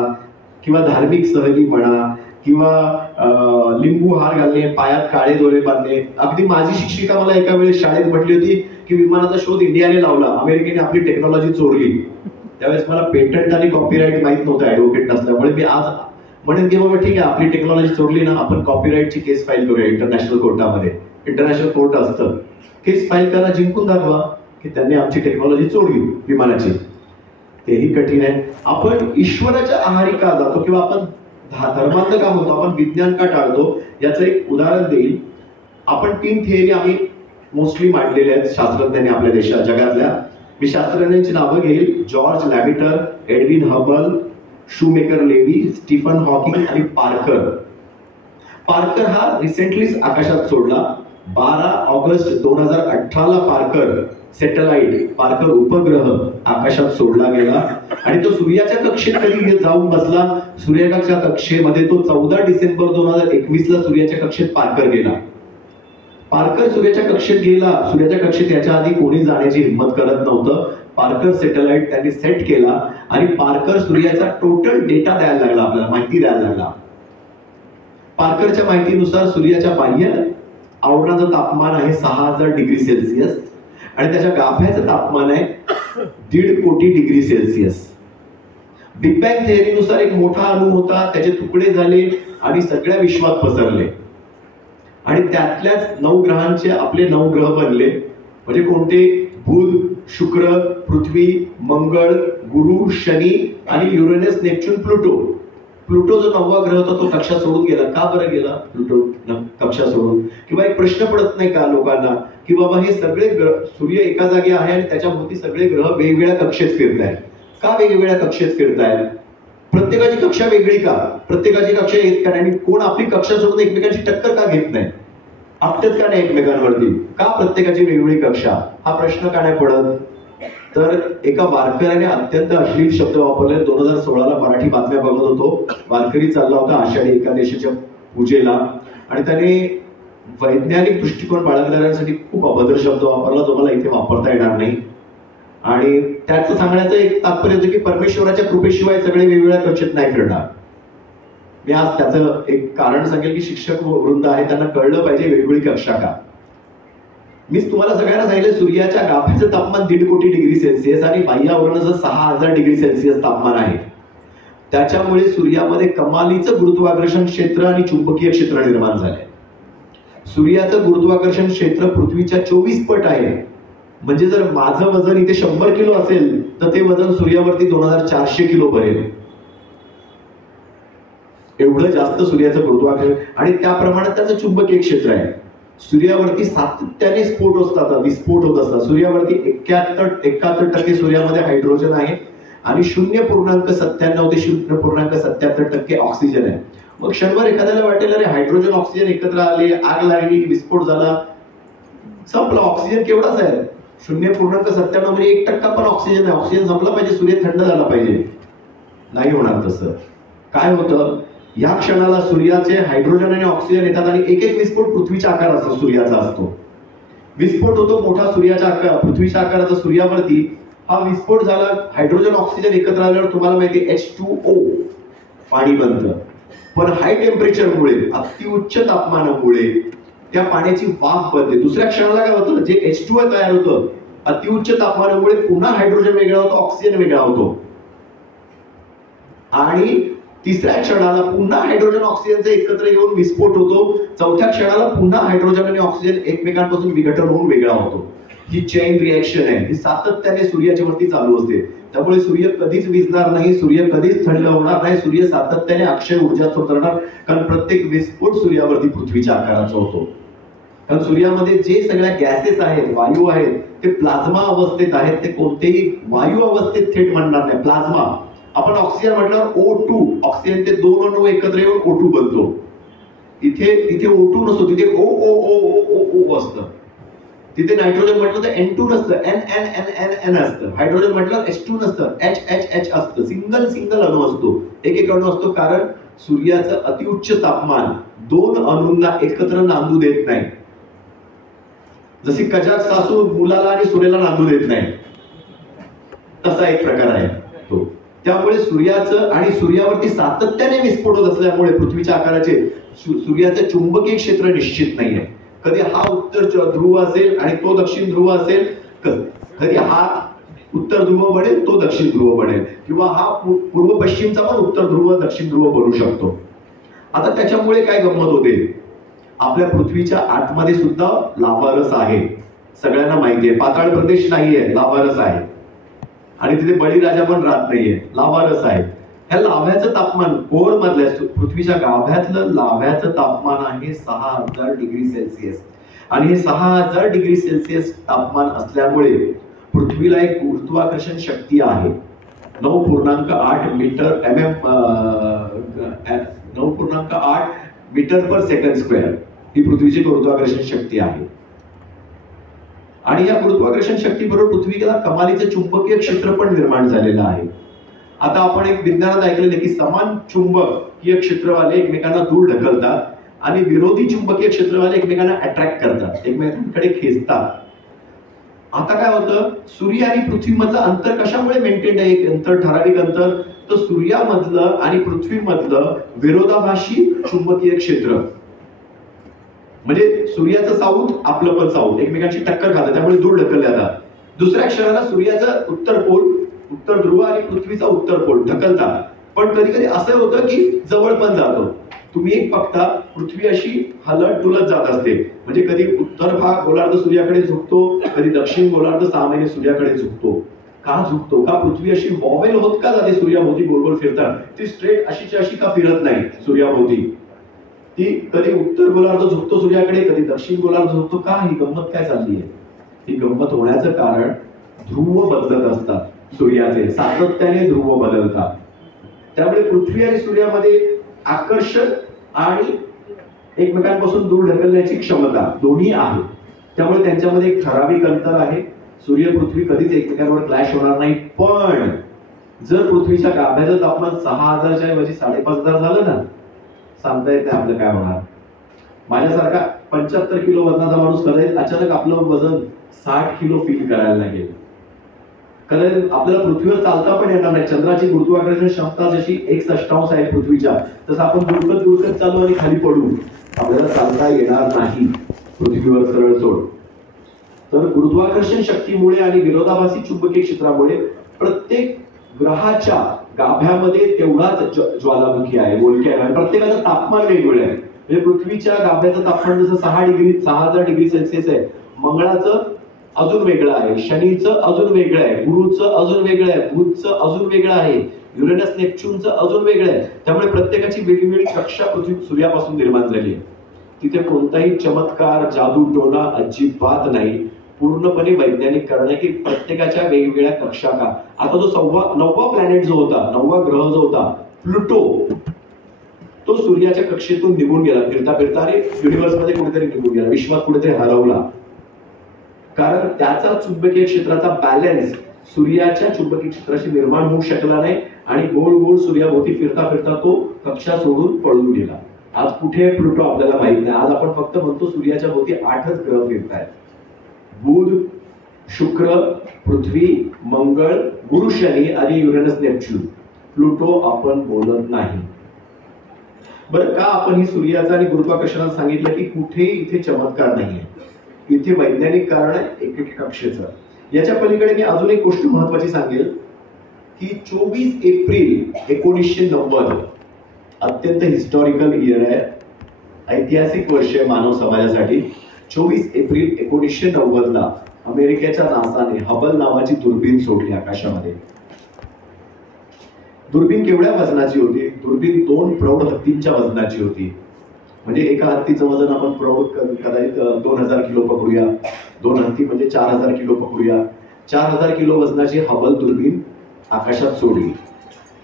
किंवा धार्मिक सहली म्हणा, किंवा लिंबू हार घालणे, पायात काळे दोरे बांधणे. अगदी माझी शिक्षिका मला एका वेळेस शाळेत म्हटली होती की विमानाचा शोध इंडियाने लावला, अमेरिकेने आपली टेक्नॉलॉजी चोरली. त्यावेळेस मला पेटंट आणि कॉपीराईट माहित नव्हतं, ऍडव्होकेट नसल्यामुळे. मी आज म्हणेन की बाबा ठीक आहे, आपली टेक्नॉलॉजी चोरली ना, आपण कॉपीराईटची केस फाईल करूया इंटरनॅशनल कोर्टामध्ये. इंटरनॅशनल कोर्ट असतं, केस फाईल करा, जिंकून दाखवा की त्यांनी आमची टेक्नॉलॉजी चोरली विमानाची. तेही कठीण आहे. आपण ईश्वराच्या आहारी का जातो किंवा आपण धर्मांध का होतो, आपण विज्ञान का टाळतो, याचं एक उदाहरण देईल. आपण 3 थिअरी आम्ही मोस्टली मांडलेल्या आहेत शास्त्रज्ञांनी आपल्या देशात, जगातल्या. मी शास्त्रज्ञांची नावं घेईल: जॉर्ज लॅबिटर, Edwin Hubble, Shoemaker Levy, Stephen Hawking आणि पार्कर. पार्कर हा रिसेंटलीच आकाशात सोडला. 12 ऑगस्ट 2018 पार्कर उपग्रह आकाशात सोडला गेला आणि तो सूर्याच्या कक्षेत कधी जाऊन बसला. सूर्याच्या कक्षेमध्ये तो 14 डिसेंबर 2021 ला सूर्याच्या कक्षेत पार्कर गेला. पार्कर सूर्याच्या कक्षेत गेला. सूर्याच्या कक्षेत याच्या आधी कोणी जाण्याची हिंमत करत नव्हतं. पार्कर सॅटेलाइट त्यांनी सेट केला आणि पार्कर सूर्याचा टोटल डेटा द्यायला लागला, आपल्याला माहिती द्यायला लागला. पार्करच्या माहितीनुसार सूर्याच्या बाह्य आवरणाचं तापमान आहे 6000 डिग्री सेल्सिअस आणि त्याच्या गाभ्याचं तापमान आहे 1.5 कोटी डिग्री सेल्सिअस. बिग बँग थिअरीनुसार एक मोठा अणू होता, त्याचे तुकडे झाले आणि सगळ्या विश्वात पसरले आणि त्यातल्याच 9 ग्रहांचे आपले 9 ग्रह बनले. म्हणजे कोणते? बुध, शुक्र, पृथ्वी, मंगळ, गुरु, शनी आणि युरेनस, नेपच्यून, प्लुटो. प्लुटो जो 9वा ग्रह होता तो कक्षा सोडून गेला. का बरं गेला प्लुटो कक्षा सोडून? किंवा एक प्रश्न पडत नाही का लोकांना की बाबा हे सगळे ग्रह, सूर्य एका जागी आहे आणि त्याच्याभोवती सगळे ग्रह वेगवेगळ्या कक्षेत फिरतायत. का वेगवेगळ्या कक्षेत फिरतायत? प्रत्येकाची कक्षा वेगळी का? प्रत्येकाची कक्षा एक का नाही? कोण आपली कक्षा सोडून एकमेकांची टक्कर का घेत नाही? आपटत का नाही एकमेकांवरती? का प्रत्येकाची वेगवेगळी कक्षा? हा प्रश्न का नाही पडत? तर एका वारकऱ्याने अत्यंत अश्लील शब्द वापरले. 2016 मराठी बातम्या बघत होतो. वारकरी चालला होता आषाढी एकादशीच्या पूजेला आणि त्याने वैज्ञानिक दृष्टिकोन बाळगणाऱ्यांसाठी खूप अभद्र शब्द वापरला, जो मला इथे वापरता येणार नाही. आणि त्याचं सांगण्याचं एक तात्पर्य होतं की परमेश्वराच्या कृपेशिवाय सगळे वेगवेगळ्या कक्षेत नाही फिरणार. मी आज त्याचं एक कारण सांगेल की शिक्षक वृंद आहे, त्यांना कळलं पाहिजे वेगवेगळी कक्षा का. मीच तुम्हाला सगळ्यांना सांगितलं सूर्याच्या गाभ्याचं तापमान 1.5 कोटी डिग्री सेल्सिअस आणि बाह्य आवरणाचं 6000 डिग्री सेल्सिअस तापमान आहे. त्याच्यामुळे सूर्यामध्ये कमालीचं गुरुत्वाकर्षण क्षेत्र आणि चुंबकीय क्षेत्र निर्माण झालंय. सूर्याचं गुरुत्वाकर्षण क्षेत्र पृथ्वीच्या 24 पट आहे. म्हणजे जर माझं वजन इथे 100 किलो असेल तर ते वजन सूर्यावरती 2400 किलो भरेल. एवढं जास्त सूर्याचं गुरुत्वाकर्षण आणि त्याप्रमाणे त्याचं चुंबकीय क्षेत्र आहे. सूर्यावरती सातत्याने विस्फोट होत असतात. सूर्यावरती 71% सूर्यामध्ये हायड्रोजन आहे आणि 0.97 ते 0.77% ऑक्सिजन आहे. मग क्षणभर एखाद्याला वाटेल अरे हायड्रोजन ऑक्सिजन एकत्र आले, आग लागली, विस्फोट झाला, संपला. ऑक्सिजन केवढाच आहे? 0.97 म्हणजे 1% पण ऑक्सिजन आहे. ऑक्सिजन संपला पाहिजे, सूर्य थंड झाला पाहिजे. नाही होणार तसं. काय होतं? या क्षणाला सूर्याचे हायड्रोजन आणि ऑक्सिजन येतात आणि एक एक विस्फोट पृथ्वीच्या आकाराचा सूर्याचा असतो. विस्फोट होतो मोठा सूर्याच्या पृथ्वीच्या आकाराचा सूर्यावरती. हा विस्फोट झाला, हायड्रोजन ऑक्सिजन एकत्र आल्यावर तुम्हाला माहिती H2O पाणी बनतं. पण हाय टेम्परेचरमुळे, अतिउच्च तापमानामुळे त्या पाण्याची वाफ बनते. दुसऱ्या क्षणाला काय होतं? जे H2O तयार होतं अतिउच्च तापमानामुळे पुन्हा हायड्रोजन वेगळा होतो, ऑक्सिजन वेगळा होतो आणि तिसऱ्या क्षणाला पुन्हा हायड्रोजन ऑक्सिजनचे एकत्र येऊन विस्फोट होतो. चौथ्या क्षणाला पुन्हा हायड्रोजन आणि ऑक्सिजन एकमेकांपासून विघटन होऊन वेगळा होतो. ही चेन रिएक्शन आहे, ही सातत्याने सूर्याच्या वरती चालू असते. त्यामुळे सूर्य कधीच विझणार नाही, सूर्य कधीच थंड होणार नाही, सूर्य सातत्याने अक्षय ऊर्जा सोडणार. कारण प्रत्येक विस्फोट सूर्यावरती पृथ्वीच्या आकाराचा होतो. कारण सूर्यामध्ये जे सगळ्या गॅसेस आहेत, वायू आहेत, ते प्लाझ्मा अवस्थेत आहेत. ते कोणतेही वायू अवस्थेत थेट म्हणणार नाही. प्लाझ्मा. आपण ऑक्सिजन म्हटल्यावर O2, ऑक्सिजन ते 2 अणू एकत्र येऊन O2 बनतो. तिथे O2 नसतो, तिथे O असतं. तिथे नायट्रोजन म्हटलं तर N2 नसतं, N असतं. हायड्रोजन म्हटलं H2 नसतं, H असतं. सिंगल अणू असतो, एक अणू असतो. कारण सूर्याचं अतिउच्च तापमान 2 अणूंना एकत्र नांदू देत नाही. जशी कजाक सासू मुलाला आणि सुनेला नांदू देत नाही, तसा एक प्रकार आहे तो. त्यामुळे सूर्याचं आणि सूर्यावरती सातत्याने विस्फोट होत असल्यामुळे पृथ्वीच्या आकाराचे सूर्याचं चुंबकीय क्षेत्र निश्चित नाहीये. कधी हा उत्तर ध्रुव असेल आणि तो दक्षिण ध्रुव असेल, कधी हा उत्तर ध्रुव बनेल, तो दक्षिण ध्रुव बनेल, किंवा हा पूर्व पश्चिमचा पण उत्तर ध्रुव दक्षिण ध्रुव बनू शकतो. आता त्याच्यामुळे काय गंमत होते? आपल्या पृथ्वीच्या आतमध्ये सुद्धा लावारस आहे. सगळ्यांना माहिती आहे. पाताळ प्रदेश नाहीये, लावारस आहे. आणि तिथे बळीराजा पण राहत नाहीये, लावारस आहे. ह्या लाव्याचं तापमान कोर मधल्या पृथ्वीच्या गाभ्यातलं लाव्याचं तापमान आहे 6000 डिग्री सेल्सिअस. आणि हे 6000 डिग्री सेल्सिअस तापमान असल्यामुळे पृथ्वीला एक गुरुत्वाकर्षण शक्ती आहे 9.8 मीटर पर सेकंड स्क्वेअर. ही पृथ्वीची गुरुत्वाकर्षण शक्ती आहे. आणि या गुरुत्वाकर्षण शक्तीबरोबर पृथ्वीला कमालीचे चुंबकीय क्षेत्र पण निर्माण झालेलं आहे. आता आपण एक विज्ञानात ऐकलेलं की समान चुंबकीय क्षेत्रवाले एकमेकांना दूर ढकलतात आणि विरोधी चुंबकीय क्षेत्रवाले एकमेकांना अट्रॅक्ट करतात, एकमेकांकडे खेचतात. आता काय होतं, सूर्य आणि पृथ्वीमधलं अंतर कशामुळे मेंटेन आहे? एक अंतर, ठराविक अंतर. तर सूर्यामधलं आणि पृथ्वीमधलं विरोधाभासी चुंबकीय क्षेत्र, म्हणजे सूर्याचं साऊथ आपलं पण साऊथ एकमेकांची टक्कर खातात, त्यामुळे दूर ढकलले जातात. दुसऱ्या क्षणाला सूर्याचं उत्तर पोल, उत्तर ध्रुव आणि पृथ्वीचा उत्तर पोल ढकलतात. पण कधी कधी असं होतं की जवळ पण जातो. तुम्ही एक बघता, पृथ्वी अशी हलत डुलत जात असते, म्हणजे कधी उत्तर भाग गोलार्ध सूर्याकडे झुकतो, कधी दक्षिण गोलार्ध 6 महिने सूर्याकडे झुकतो. का झुकतो? का पृथ्वी अशी वॉवेल होत का जाते सूर्याभोवती गोल गोल फिरतात? ती स्ट्रेट अशीच्या अशी का फिरत नाही सूर्याभोवती? ती कधी उत्तर गोलार्ध झुकतो सूर्याकडे, कधी दक्षिण गोलार्ध झुकतो. का? ही गंमत काय चालली आहे? ही गंमत होण्याचं कारण ध्रुव बदलत असतात सूर्याचे, सातत्याने ध्रुव बदलतात. त्यामुळे पृथ्वी आणि सूर्यामध्ये आकर्षण आणि एकमेकांपासून दूर ढकलण्याची क्षमता दोन्ही आहे. त्यामुळे त्यांच्यामध्ये एक ठराविक अंतर आहे. सूर्य पृथ्वी कधीच एकमेकांवर क्लॅश होणार नाही. पण जर पृथ्वीच्या गाभ्याचं तापमान 6000च्या ऐवजी 5500 झालं ना, सांगता येत नाही आपलं काय होणार. माझ्यासारखा 75 किलो वजनाचा माणूस कदाचित अचानक आपलं वजन 60 किलो फील करायला लागेल. कदाचित आपल्याला पृथ्वीवर चालता पण येणार नाही. चंद्राची गुरुत्वाकर्षण क्षमता जशी 1/6 आहे पृथ्वीच्या, तसं आपण दुडकत दुडकत चालू आणि खाली पडू, आपल्याला चालता येणार नाही पृथ्वीवर सरळ सोड. तर गुरुत्वाकर्षण शक्तीमुळे आणि विरोधाभासी चुंबकीय क्षेत्रामुळे प्रत्येक ग्रहाच्या गाभ्यामध्ये तेवढाच ज्वालामुखी आहे, बोलकी आहे. प्रत्येकाचं तापमान वेगवेगळं आहे. म्हणजे पृथ्वीच्या गाभ्याचं तापमान जसं 6000 डिग्री सेल्सिअस आहे, मंगळाचं अजून वेगळं आहे, शनीचं अजून वेगळं आहे, गुरुचं अजून वेगळं आहे, बुधचं अजून वेगळं आहे, युरेनस नेपच्यूनचं अजून वेगळं आहे. त्यामुळे प्रत्येकाची वेगवेगळी कक्षा पृथ्वी सूर्यापासून निर्माण झाली आहे. तिथे कोणताही चमत्कार, जादू टोना अजिबात नाही. पूर्णपणे वैज्ञानिक कारण आहे की प्रत्येकाच्या वेगवेगळ्या कक्षा का. आता जो 9वा प्लॅनेट जो होता, 9वा ग्रह जो होता प्लुटो, तो सूर्याच्या कक्षेतून निघून गेला फिरता फिरता आणि युनिव्हर्समध्ये कुठेतरी निघून गेला, विश्वात कुठेतरी हरवला. कारण त्याचा चुंबकीय क्षेत्राचा बॅलन्स सूर्याच्या चुंबकीय क्षेत्राशी निर्माण होऊ शकला नाही आणि गोल गोल सूर्याभोवती फिरता फिरता तो कक्षा सोडून पळून गेला. आज कुठे प्लुटो आपल्याला माहित नाही. आज आपण फक्त म्हणतो सूर्याच्या भोवती 8च ग्रह फिरतायत: बुध, शुक्र, पृथ्वी, मंगळ, गुरु, शनी आणि युरेनस नेपच्यून. प्लुटो आपण बोलत नाही. बरं, का आपण ही सूर्याचं आणि गुरुत्वाकर्षणाचं सांगितलं की कुठेही इथे चमत्कार नाहीये, इथे वैज्ञानिक कारण आहे एक कक्षेचं. याच्या पलीकडे मी अजून एक गोष्ट महत्वाची सांगेल की 24 एप्रिल 1990 अत्यंत हिस्टॉरिकल इयर आहे, ऐतिहासिक वर्ष आहे मानव समाजासाठी. 24 एप्रिल 1990 अमेरिकेच्या नासाने हबल नावाची दुर्बीण सोडली आकाशामध्ये. दुर्बीण केवढ्या वजनाची होती? दुर्बीण 2 प्रौढ हत्तींच्या वजनाची होती. म्हणजे एका हत्तीचं वजन आपण प्रौढ कदाचित 2000 किलो पकडूया, 2 हत्ती म्हणजे 4000 किलो पकडूया. 4000 किलो वजनाची हबल दुर्बीण आकाशात सोडली.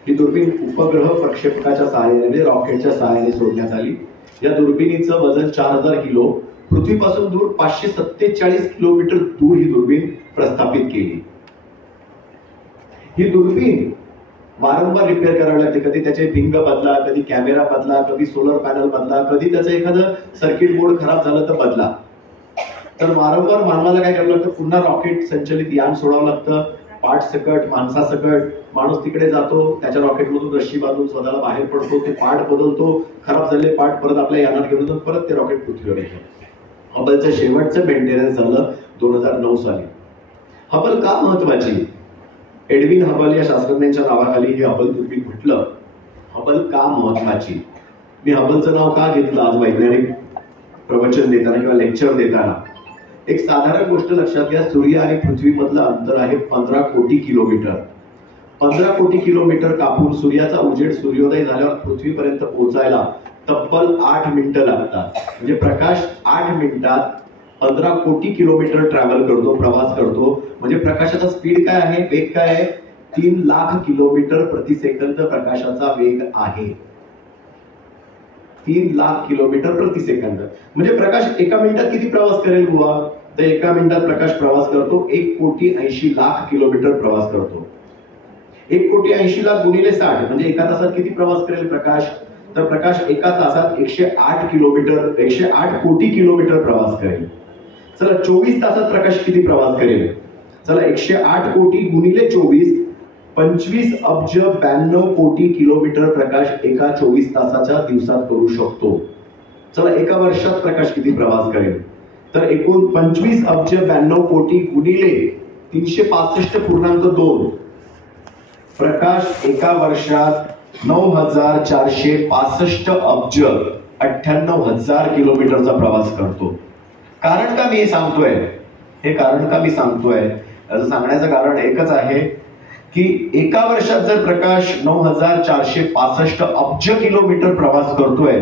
ही दुर्बीण उपग्रह प्रक्षेपकाच्या सहाय्याने म्हणजे रॉकेटच्या सहाय्याने सोडण्यात आली. या दुर्बिणीचं वजन 4000 किलो. पृथ्वीपासून दूर 547 किलोमीटर दूर ही दुर्बीण प्रस्थापित केली. ही दुर्बीण वारंवार रिपेअर करावी लागते. कधी त्याचे भिंग बदला, कधी कॅमेरा बदला, कधी सोलर पॅनल बदला, कधी त्याचं एखादं सर्किट बोर्ड खराब झालं तर बदला. तर वारंवार मानवाला काय करावं लागतं? पुन्हा रॉकेट संचलित यान सोडावं लागतं. पाठ सकट, माणसासकट. माणूस तिकडे जातो, त्याच्या रॉकेटमधून रशी बांधून स्वतःला बाहेर पडतो, ते पाठ बदलतो, खराब झालेले पाठ परत आपल्या यानात घेऊन जाऊन परत ते रॉकेट पृथ्वीवर येतं. हबलचं शेवटचं मेंटेनन्स झालं 2009 साली. हबल का महत्वाची? एडविन हबल या शास्त्रज्ञांच्या नावाखाली ही हबल दुर्बीण म्हटलं. हबल का महत्वाची? मी हबलचं नाव का घेतलं आज वैज्ञानिक प्रवचन देताना किंवा लेक्चर देताना? एक साधारण गोष्ट लक्षात घ्या. सूर्य आणि पृथ्वीमधलं अंतर आहे 15 कोटी किलोमीटर. 15 कोटी किलोमीटर कापून सूर्याचा उजेड सूर्योदय झाल्यावर पृथ्वीपर्यंत पोहोचायला तब्बल 8 मिनिटं लागतात. म्हणजे प्रकाश 8 मिनिटात 15 कोटी किलोमीटर ट्रॅव्हल करतो, प्रवास करतो. म्हणजे प्रकाशाचा स्पीड काय आहे, वेग काय आहे? 3 लाख किलोमीटर प्रति सेकंद प्रकाशाचा वेग आहे. 3 लाख किलोमीटर प्रति सेकंद. म्हणजे प्रकाश एका मिनिटात किती प्रवास करेल बुवा? तर एका मिनिटात प्रकाश प्रवास करतो 1,80,00,000 किलोमीटर प्रवास करतो. 1,80,00,000 गुणिले 60 म्हणजे एका तासात किती प्रवास करेल प्रकाश? तर प्रकाश एका तासात 108 कोटी किलोमीटर प्रवास करेल. चला 24 तासात प्रकाश किती प्रवास करेल? चला 108 कोटी गुणिले 24 25 अब्ज 92 कोटी किलोमीटर प्रकाश एका 24 तासाच्या दिवसात करू शकतो. चला एका वर्षात प्रकाश किती प्रवास करेल? तर एकूण 25 अब्ज 92 कोटी गुणिले 365.2 प्रकाश एका वर्षात 9,465 अब्ज 98,000 किलोमीटरचा प्रवास करतो. कारण का मी हे सांगतोय? हे कारण का मी सांगतोय? सांगण्याचं कारण एकच आहे की एका वर्षात जर प्रकाश 9,465 अब्ज किलोमीटर प्रवास करतोय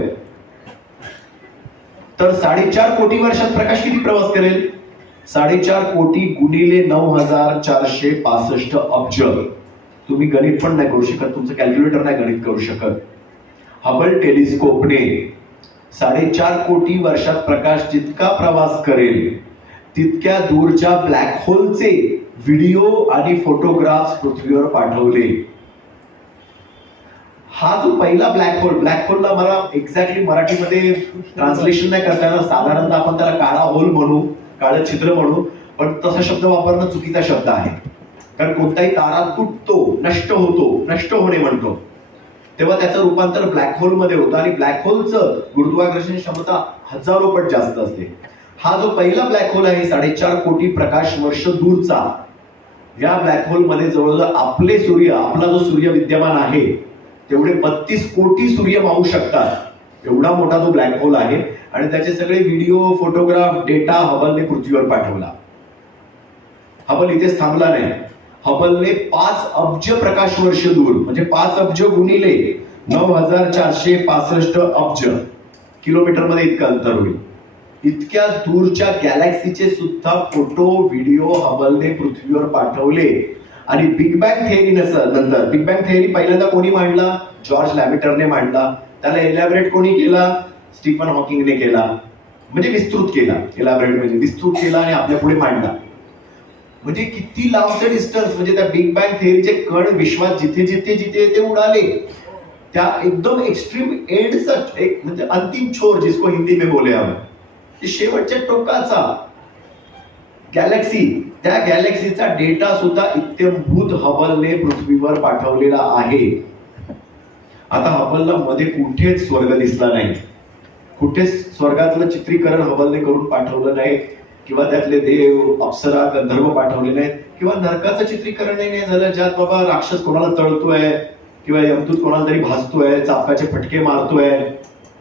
तर 4.5 कोटी वर्षात प्रकाश किती प्रवास करेल? 4.5 कोटी गुणिले 9,465 अब्ज. तुम्ही गणित पण नाही करू शकत, तुमचं कॅल्क्युलेटर नाही गणित करू शकत. हबल टेलिस्कोपने 4.5 कोटी वर्षात प्रकाश जितका प्रवास करेल तितक्या दूरच्या ब्लॅक होलचे व्हिडिओ आणि फोटोग्राफ्स पृथ्वीवर पाठवले. हा जो पहिला ब्लॅक होलला मला एक्झॅक्टली मराठीमध्ये ट्रान्सलेशन नाही करता येणार. साधारणतः आपण त्याला काळा होल म्हणू, काळं छिद्र म्हणू, पण तसा शब्द वापरणं चुकीचा शब्द आहे. कारण कोणताही तारा तुटतो, नष्ट होतो, नष्ट होणे म्हणतो, तेव्हा त्याचं रूपांतर ब्लॅक होल मध्ये होतं आणि ब्लॅक होलचं गुरुत्वाकर्षण क्षमता हजारो पट जास्त असते. हा जो पहिला ब्लॅक होल आहे 4.5 कोटी प्रकाश वर्ष दूरचा, या ब्लॅक होल मध्ये जवळजवळ आपले सूर्य, आपला जो सूर्य विद्यमान आहे तेवढे 32 कोटी सूर्य मावू शकतात. एवढा मोठा तो ब्लॅक होल आहे आणि त्याचे सगळे व्हिडिओ, फोटोग्राफ, डेटा हबलने पृथ्वीवर पाठवला. हबल इथेच थांबला नाही. हबलने 5 अब्ज प्रकाश वर्ष दूर म्हणजे 5 अब्ज गुणिले 9,465 अब्ज किलोमीटर मध्ये इतकं अंतर होईल. इतक्या दूरच्या गॅलेक्सीचे सुद्धा फोटो, व्हिडिओ हबलने पृथ्वीवर पाठवले. आणि बिग बँग थेअरी नंतर, बिग बँग थेअरी पहिल्यांदा कोणी मांडला? जॉर्ज लॅमेटरने मांडला. त्याला एलॅबरेट कोणी केला? स्टीफन हॉकिंगने केला. म्हणजे विस्तृत केला. एलॅबरेट म्हणजे विस्तृत केला आणि आपल्या पुढे मांडला. म्हणजे किती लांबचे डिस्टन्स, म्हणजे त्या बिग बँग थेअरीचे कण विश्वात जिथे जिथे जिथे ते उडाले त्या एकदम एक्स्ट्रीम एंडचा एक म्हणजे अंतिम छोर, जिसको हिंदी में बोले हम, शेवटच्या टोकाचा गॅलेक्सी, त्या गॅलेक्सीचा डेटा सुद्धा इत्यंभूत हबलने पृथ्वीवर पाठवलेला आहे. आता हबलला मध्ये कुठेच स्वर्ग दिसला नाही, कुठेच स्वर्गातलं चित्रीकरण हबलने करून पाठवलं नाही, किंवा त्यातले देव, अप्सरा, गंधर्व पाठवले नाहीत, किंवा नरकाचं चित्रीकरणही नाही झालं ज्यात बाबा राक्षस कोणाला तळतोय किंवा यमदूत कोणाला तरी भासतोय, चापाचे फटके मारतोय,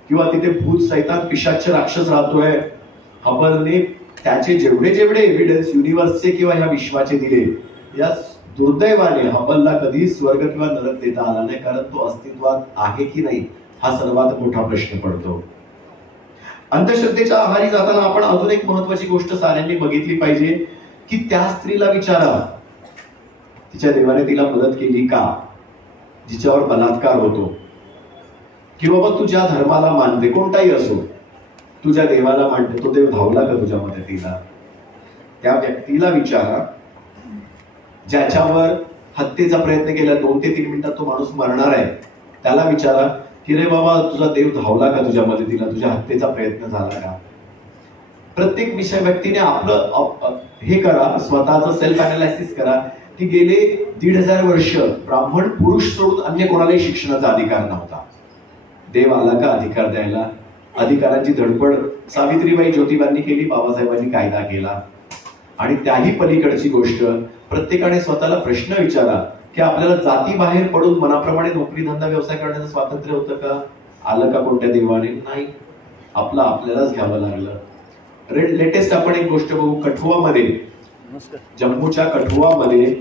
किंवा तिथे भूत, सैतान, पिशाच राक्षस राहतोय. हबलने त्याचे जेवढे जेवढे एव्हिडन्स युनिव्हर्सचे किंवा ह्या विश्वाचे दिले, या दुर्दैवाने हबलला कधी स्वर्ग किंवा नरक देता आला नाही. कारण तो अस्तित्वात आहे की नाही हा सर्वात मोठा प्रश्न पडतो. अंधश्रद्धेच्या आहारी जाताना आपण अजून एक महत्वाची गोष्ट साऱ्यांनी बघितली पाहिजे की त्या स्त्रीला विचारा, तिच्या देवाने तिला मदत केली का, जिच्यावर बलात्कार होतो, की बाबा तू ज्या धर्माला मानते, कोणताही असो, तुझ्या देवाला मानते, तो देव धावला का तुझ्या मदतीला? त्या व्यक्तीला विचारा ज्याच्यावर हत्येचा प्रयत्न केला, 2 ते 3 मिनिटात तो माणूस मरणार आहे, त्याला विचारा की रे बाबा तुझा देव धावला का तुझ्या मदतीला, तुझ्या हत्येचा प्रयत्न झाला का? प्रत्येक व्यक्तीने आपलं हे करा, स्वतःचं सेल्फ अनालिसिस करा की गेले 1,500 वर्ष ब्राह्मण पुरुष सोडून अन्य कोणालाही शिक्षणाचा अधिकार नव्हता. देव आला का अधिकार द्यायला? अधिकारांची धडपड सावित्रीबाई ज्योतिबांनी केली, बाबासाहेबांनी कायदा केला. आणि त्याही पलीकडची गोष्ट, प्रत्येकाने स्वतःला प्रश्न विचारा की आपल्याला जाती बाहेर पडून मनाप्रमाणे नोकरी, धंदा, व्यवसाय करण्याचं स्वातंत्र्य होतं का? आलं का कोणत्या देवाने? नाही, आपलं आपल्यालाच घ्यावं लागलं. लेटेस्ट आपण एक गोष्ट बघू. कठुआमध्ये, जम्मूच्या कठुआमध्ये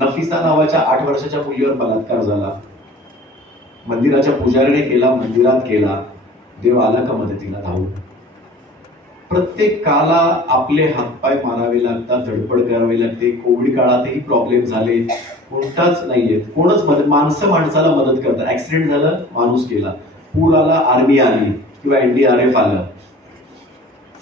नफिसा नावाच्या 8 वर्षाच्या मुलीवर बलात्कार झाला. मंदिराच्या पुजारीने केला, मंदिरात केला. देव आला का मदतीला धावून? प्रत्येकाला आपले हातपाय मारावे लागतात, धडपड करावी लागते. कोविड काळातही प्रॉब्लेम झाले, कोणताच नाहीये, कोणच माणसं माणसाला मदत करतात. ऍक्सिडेंट झालं, माणूस गेला. पूल आला, आर्मी आली किंवा NDRF आलं.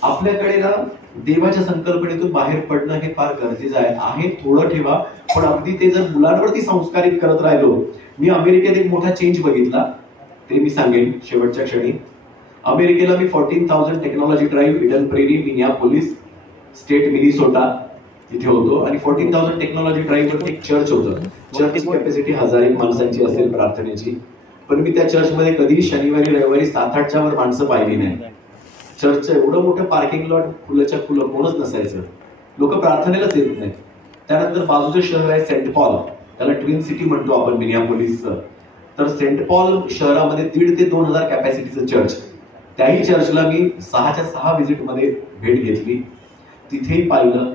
आपल्याकडे ना देवाच्या संकल्पनेतून बाहेर पडणं हे फार गरजेचं आहे. थोडं ठेवा, पण अगदी ते जर मुलांवरती संस्कारित करत राहिलो. मी अमेरिकेत एक मोठा चेंज बघितला, ते मी सांगेन शेवटच्या क्षणी. अमेरिकेला मी 14,000 technology drive, Eden prairie, Minneapolis, state Minnesota इथे होतो. आणि 14,000 टेक्नॉलॉजी ड्राईव्ह वर एक चर्च होतं. चर्चची कॅपॅसिटी 1000 माणसांची असेल प्रार्थनेची. पण मी त्या चर्चमध्ये कधी शनिवारी रविवारी 7-8च्या वर माणसं पाहिली नाही. चर्चचं एवढं मोठं पार्किंग लॉट, फुलंच्या फुलं, कोणच नसायचं. लोक प्रार्थनेलाच येत नाही. त्यानंतर बाजूचं शहर आहे सेंट पॉल, त्याला ट्विन सिटी म्हणतो आपण मिनियापोलिसचं. तर सेंट पॉल शहरामध्ये 1,500 ते 2,000 कॅपॅसिटीचं चर्च. त्याही चर्चला मी 6च्या 6 व्हिजिटमध्ये भेट घेतली. तिथेही पाहिलं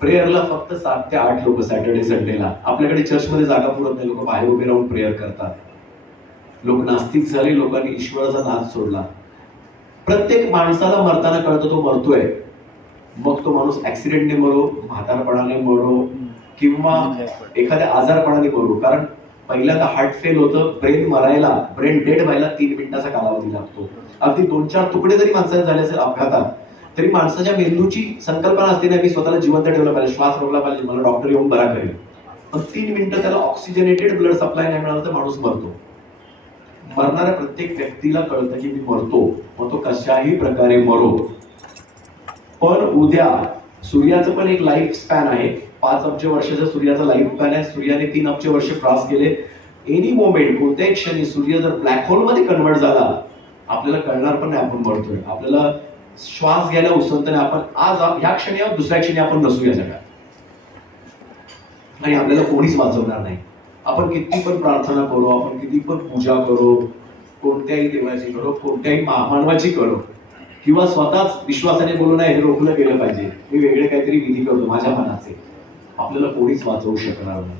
प्रेयरला फक्त 7 ते 8 लोक सॅटर्डे संडेला. आपल्याकडे चर्चमध्ये जागा पुरत नाही, लोक बाहेर उभे राहून प्रेयर करतात. लोक नास्तिक झाले, लोकांनी ईश्वराचा नाद सोडला. प्रत्येक माणसाला मरताना कळतं तो मरतोय. मग तो माणूस ऍक्सिडेंटने मरो, म्हातारपणाने मरो किंवा एखाद्या आजारपणाने मरो. कारण पहिल्यांदा हार्ट फेल होतं, ब्रेन डेड व्हायला 3 मिनिटाचा कालावधी लागतो. अगदी 2-4 तुकडे जरी माणसाने झाले असेल अपघातात, तरी माणसाच्या मेंदूची संकल्पना असते ना, मी स्वतःला जिवंत ठेवलं पाहिजे, श्वास रोखला पाहिजे, मला डॉक्टर येऊन बरा करेल. पण 3 मिनिटं त्याला ऑक्सिजनेटेड ब्लड सप्लाय नाही मिळालं तर माणूस मरतो. मरणाऱ्या प्रत्येक व्यक्तीला कळतं की मी मरतो, मग तो कशाही प्रकारे मरो. पण उद्या सूर्याचं पण एक लाईफ स्पॅन आहे. 5 अब्ज वर्षाचा सूर्याचा लाईफ स्पॅन आहे. सूर्याने 3 अब्ज वर्ष क्रॉस केले. एनी मोमेंट, कोणत्याही क्षणी सूर्य जर ब्लॅक होल मध्ये कन्वर्ट झाला, आपल्याला कळणार पण नाही आपण मरतोय. आपल्याला श्वास घ्यायला उसंत नाही. आपण आज ह्या क्षणी आहोत, दुसऱ्या क्षणी आपण नसू या जगात, आणि आपल्याला कोणीच वाचवणार नाही. आपण किती पण प्रार्थना करू, आपण किती पण पूजा करू, कोणत्याही देवाची करो, कोणत्याही मानवाची करो, किंवा स्वतःच विश्वासाने बोलू नाही हे रोखलं गेलं पाहिजे, मी वेगळे काहीतरी विधी करतो माझ्या मनाचे, आपल्याला कोणीच वाचवू शकणार नाही.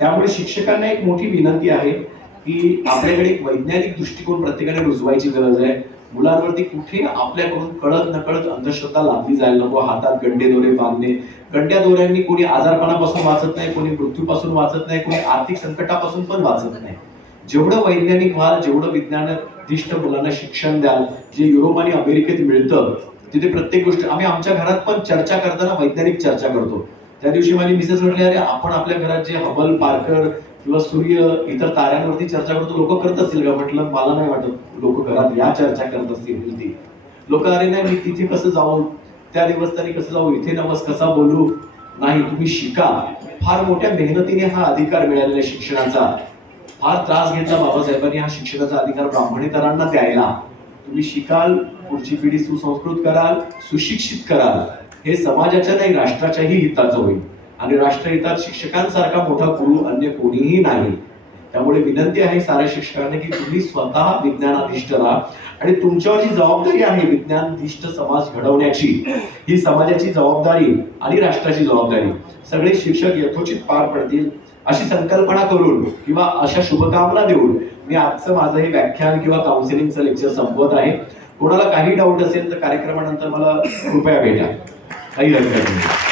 त्यामुळे शिक्षकांना एक मोठी विनंती आहे की आपल्याकडे एक वैज्ञानिक दृष्टिकोन प्रत्येकाने रुजवायची गरज आहे. मुलांवरती कुठे आपल्याकडून कळत नकळत अंधश्रद्धा लादली जायला नको. हातात गंडे दोरे बांधणे, गंड्या दोऱ्यांनी कोणी आजारपणापासून वाचत नाही, कोणी मृत्यूपासून वाचत नाही, कोणी आर्थिक संकटापासून पण वाचत नाही. जेवढं वैज्ञानिक व्हाल, जेवढं विज्ञाननिष्ठ मुलांना शिक्षण द्याल, जे युरोप आणि अमेरिकेत मिळतं, तिथे प्रत्येक गोष्ट आम्ही आमच्या घरात पण चर्चा करताना वैज्ञानिक चर्चा करतो. त्या दिवशी माझी मिसेस म्हटली, अरे आपण आपल्या घरात जे हबल, पार्कर किंवा सूर्य, इतर ताऱ्यांवरती चर्चा करतो, लोक करत असतील का? म्हटलं मला नाही वाटत लोक घरात या चर्चा करत असतील. ती लोक, अरे नाही मी तिथे कसं जाऊ, त्या देवस्थानी कसं जाऊ, इथे नमस कसा बोलू. नाही, तुम्ही शिका. फार मोठ्या मेहनतीने हा अधिकार मिळालेला आहे शिक्षणाचा. फार त्रास घेतला बाबासाहेबांनी हा शिक्षणाचा अधिकार ब्राह्मणेतरांना द्यायला. तुम्ही शिकाल, पुढची पिढी सुसंस्कृत कराल, सुशिक्षित कराल, हे समाजाच्या नाही राष्ट्राच्याही हिताचं होईल. आणि राष्ट्रहितात शिक्षकांसारखा मोठा गुरु अन्य कोणीही नाही. त्यामुळे विनंती आहे साऱ्या शिक्षकांना की तुम्ही स्वतः विज्ञानाधिष्ठ राहा, आणि तुमच्यावर जी जबाबदारी आहे विज्ञानाधिष्ठ समाज घडवण्याची, ही समाजाची जबाबदारी आणि राष्ट्राची जबाबदारी सगळे शिक्षक यथोचित पार पडतील अशी संकल्पना करून किंवा अशा शुभकामना देऊन मी आजचं माझं हे व्याख्यान किंवा काउन्सिलिंगचं लेक्चर संपवत आहे. कोणाला काही डाऊट असेल तर कार्यक्रमानंतर मला कृपया भेटा, काही हरकत नाही.